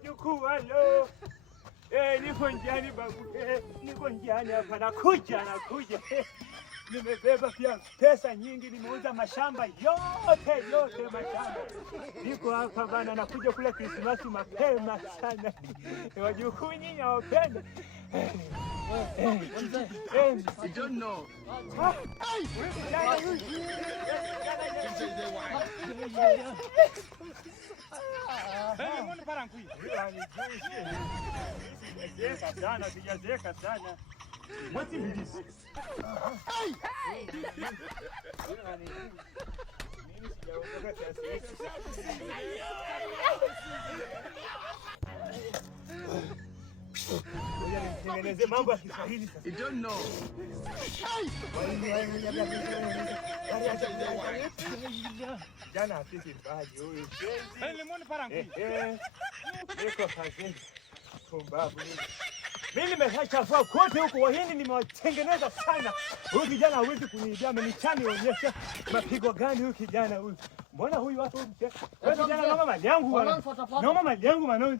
wajukuu halo. Niko njiani babu. Niko njiani hapa nakuja. Nimebeba pia pesa nyingi, nimeuza mashamba yote mashamba. Niko hapa bana, nakuja kula Krismasi mapema sana. Wajukuu nyinyi wapenda. You don't know. Sijazeka sana. Mwati mbilisi. Tengeneze mambo ya Kiswahili sasa. You don't know. Jana afiki mbali huyu. Lemoni parangu. Niko kazini. Kumbabu. Mimi nimeshachafua kote huko, Wahindi nimewatengeneza sana. Huyu kijana hawezi kuniibia, amenichani onyesha mapigo gani huyu kijana huyu. Mbona huyu watu huyu kijana naomba mali yangu bwana. Naomba mali yangu bwana.